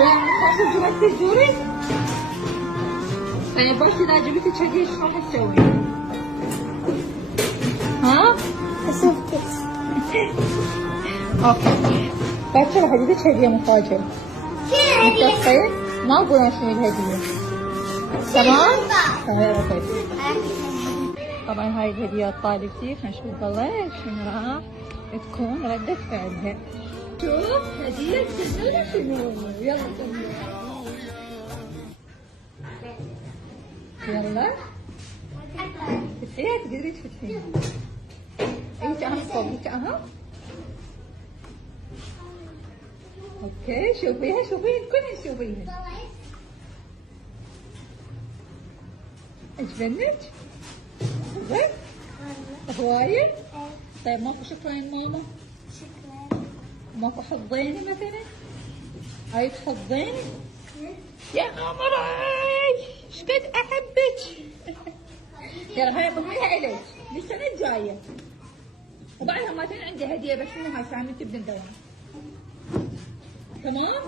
وين خاصة جبت الجوري؟ طيب بس إذا جبت هدية شو راح تسوي؟ ها؟ أشوف كيف. اوكي. باكر راح اجيب لك هدية مفاجأة. شنو هدية؟ متفقين؟ ما اقول شنو الهدية. تمام؟ اوكي. طبعا هاي الهدية طالبتي، خلينا نشوف بالله شنو راح تكون ردة فعلها. شوف هدية شنو؟ يلا كمل. يلا. فتحيها تقدري تفتحيها. هيك اها صوب هيك اها. اوكي شوفيها كلها شوفيها. عجبنك؟ زين؟ هواية؟ طيب ماكو شكرا ماما؟ شكرا. ماكو حظيني مثلا؟ هاي تحظيني؟ يا قمري شقد احبك. يلا هاي ضميها الك للسنة الجاية. وبعدها ما عندي هدية بس انه هاي سامي تبدا الدوام. تمام؟